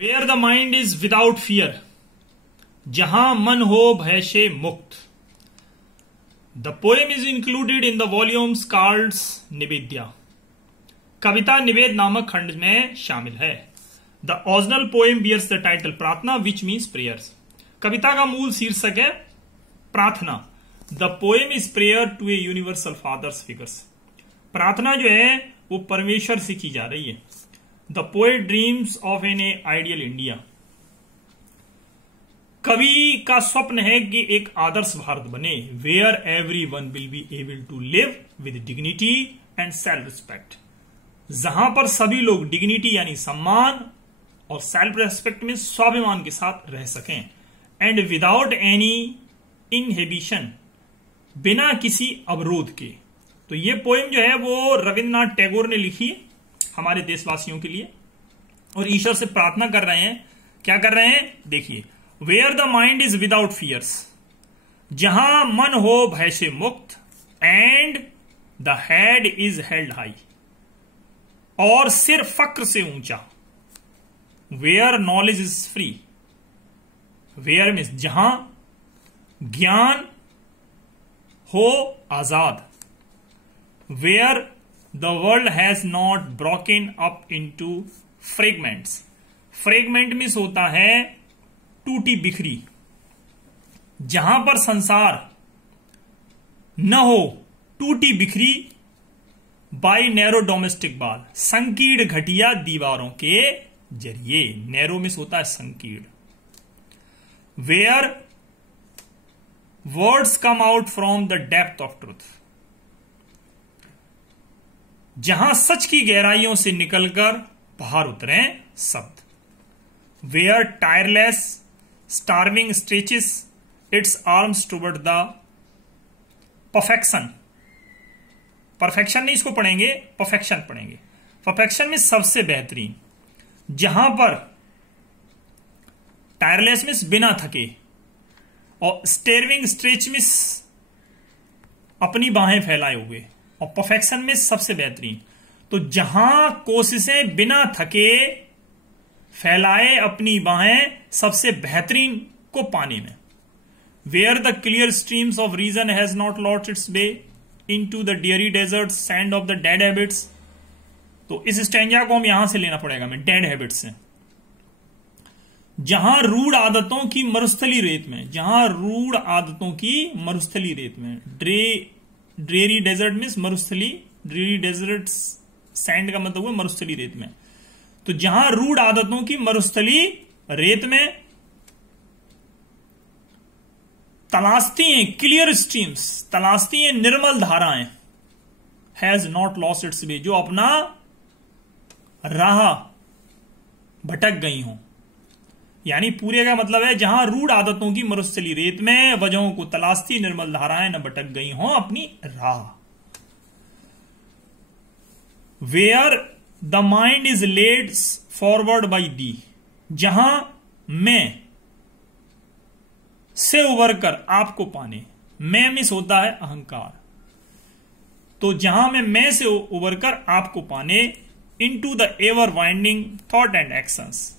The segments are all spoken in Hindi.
Where the mind is without fear, जहां मन हो भय से मुक्त। The poem is included in the volumes called Naivedya. कविता निवेद नामक खंड में शामिल है। The original poem bears the title Prarthana which means prayers. कविता का मूल शीर्षक है प्रार्थना। The poem is prayer to a universal fathers figures. प्रार्थना जो है वो परमेश्वर से की जा रही है। The poet dreams of an ideal India. कवि का स्वप्न है कि एक आदर्श भारत बने, where every one will be able to live with dignity and self respect. जहां पर सभी लोग डिग्निटी यानी सम्मान और सेल्फ रिस्पेक्ट में स्वाभिमान के साथ रह सकें, एंड विदाउट एनी इनहिबिशन, बिना किसी अवरोध के। तो ये पोएम जो है वो रविन्द्रनाथ टैगोर ने लिखी है हमारे देशवासियों के लिए, और ईश्वर से प्रार्थना कर रहे हैं। क्या कर रहे हैं देखिए, where the mind is without fears, जहां मन हो भय से मुक्त, and the head is held high, और सिर फक्र से ऊंचा। Where knowledge is free, where means जहां ज्ञान हो आजाद, where the world has not broken up into fragments. Fragment means होता है टूटी बिखरी। जहां पर संसार न हो टूटी बिखरी बाई नैरो डोमेस्टिक बाल, संकीर्ण घटिया दीवारों के जरिए। नैरो मीन्स होता है संकीर्ण। Where words come out from the depth of truth, जहां सच की गहराइयों से निकलकर बाहर उतरे शब्द। Where tireless starving stretches its arms toward the perfection. Perfection नहीं इसको पढ़ेंगे, परफेक्शन पढ़ेंगे। परफेक्शन में सबसे बेहतरीन। जहां पर टायरलेस मीन्स बिना थके, और स्टेरविंग स्ट्रेच मीन्स अपनी बाहें फैलाए हुए, और परफेक्शन में सबसे बेहतरीन। तो जहां कोशिशें बिना थके फैलाए अपनी बाहें सबसे बेहतरीन को पाने में। Where the clear streams of reason has not lost its way in to the dreary desert sand of the dead habits. तो इस स्टैंजा को हम यहां से लेना पड़ेगा, मैं डेड हैबिट्स से। जहां रूढ़ आदतों की मरुस्थली रेत में, जहां रूढ़ आदतों की मरुस्थली रेत में। ड्रेरी डेजर्ट मीन्स मरुस्थली, ड्रेरी डेजर्ट सैंड का मतलब हुआ मरुस्थली रेत में। तो जहां रूढ़ आदतों की मरुस्थली रेत में तलाशती हैं क्लियर स्ट्रीम्स, तलाशती हैं निर्मल धाराएं, हैज नॉट लॉस्ट इट्स वे, जो अपना राह भटक गई हों। यानी पूरे का मतलब है जहां रूढ़ आदतों की मरुस्थली रेत में वजहों को तलाशती निर्मल धाराएं न भटक गई हों अपनी राह। Where the mind is led forward by thee, जहां मैं से उभरकर आपको पाने। मैं मिस होता है अहंकार। तो जहां मैं से उभरकर आपको पाने, into the ever winding thought and actions,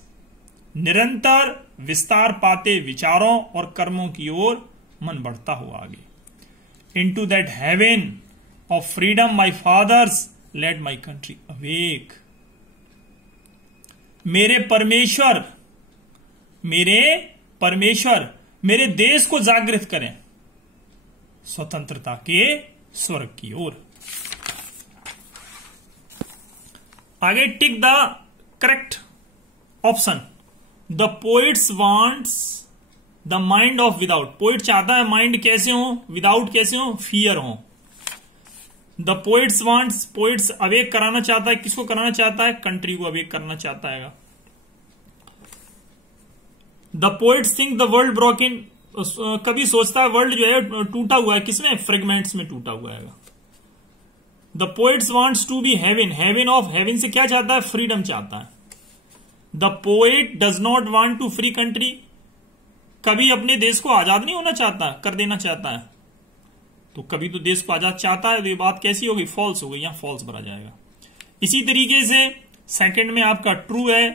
निरंतर विस्तार पाते विचारों और कर्मों की ओर मन बढ़ता हुआ आगे। Into that heaven of freedom my father's let my country awake. मेरे परमेश्वर मेरे देश को जागृत करें स्वतंत्रता के स्वर्ग की ओर। आगे tick the correct option. The poets wants the mind of without. Poet चाहता है माइंड कैसे हो, विदाउट कैसे हो, फियर हो। The poets wants, poets awake कराना चाहता है, किसको कराना चाहता है, कंट्री को अवेक करना चाहता है। The poets think the world broken. कभी सोचता है वर्ल्ड जो है टूटा हुआ है, किसमें, फ्रेगमेंट्स में टूटा हुआ है। The poets wants to be heaven. Heaven of, heaven से क्या चाहता है, फ्रीडम चाहता है। The poet does not want to free country. कभी अपने देश को आजाद नहीं होना चाहता, कर देना चाहता है। तो कभी तो देश को आजाद चाहता है, तो ये बात कैसी होगी, फॉल्स हो गई, यहां फॉल्स भरा जाएगा। इसी तरीके से सेकंड में आपका ट्रू है,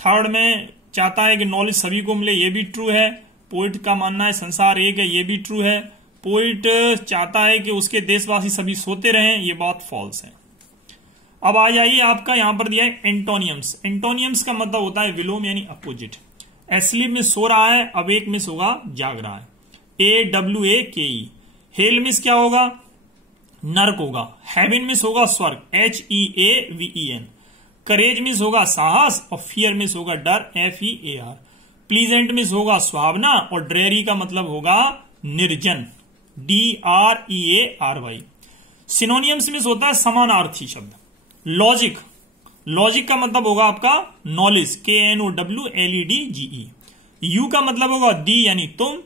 थर्ड में चाहता है कि नॉलेज सभी को मिले, ये भी ट्रू है। पोइट का मानना है संसार एक है, ये भी ट्रू है। पोइट चाहता है कि उसके देशवासी सभी सोते रहें, ये बात फॉल्स है। अब आ जाइए, आपका यहां पर दिया है एंटोनियम्स। एंटोनियम्स का मतलब होता है विलोम यानी अपोजिट। एस्लीप में सो रहा है, अवेक मिस होगा जाग रहा है, AWAKE। हेल मिस क्या होगा, नर्क होगा। हेवन मिस होगा स्वर्ग, HEAVEN। करेज मिस होगा साहस, और फियर मिस होगा डर, FEAR। प्लीजेंट मिस होगा सुहावना, और ड्रेरी का मतलब होगा निर्जन, DREARY। सिनोनियम्स मिस होता है समानार्थी शब्द। लॉजिक, लॉजिक का मतलब होगा आपका नॉलेज, KNOWLEDGE। यू का मतलब होगा दी यानी तुम।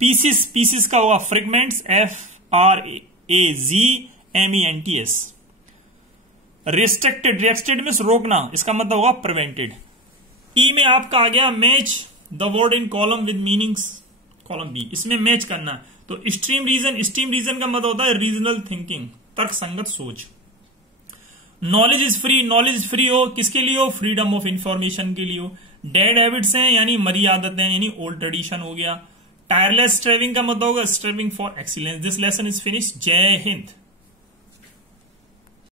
पीसिस, पीसिस का होगा fragments, FRAZMENTS। Restricted, restricted means रोकना, इसका मतलब होगा प्रिवेंटेड। ई में आपका आ गया match the word in column with meanings, column B, इसमें मैच करना है। तो स्ट्रीम रीजन, स्ट्रीम रीजन का मतलब होता है रीजनल थिंकिंग, तर्क संगत सोच। Knowledge is free, knowledge is free हो किसके लिए हो, फ्रीडम ऑफ इंफॉर्मेशन के लिए हो। डेड हैबिट्स हैं यानी मरी आदतें हैं, यानी ओल्ड ट्रेडिशन हो गया। टायरलेस स्ट्रेविंग का मतलब होगा striving for excellence. This lesson is finish. जय हिंद।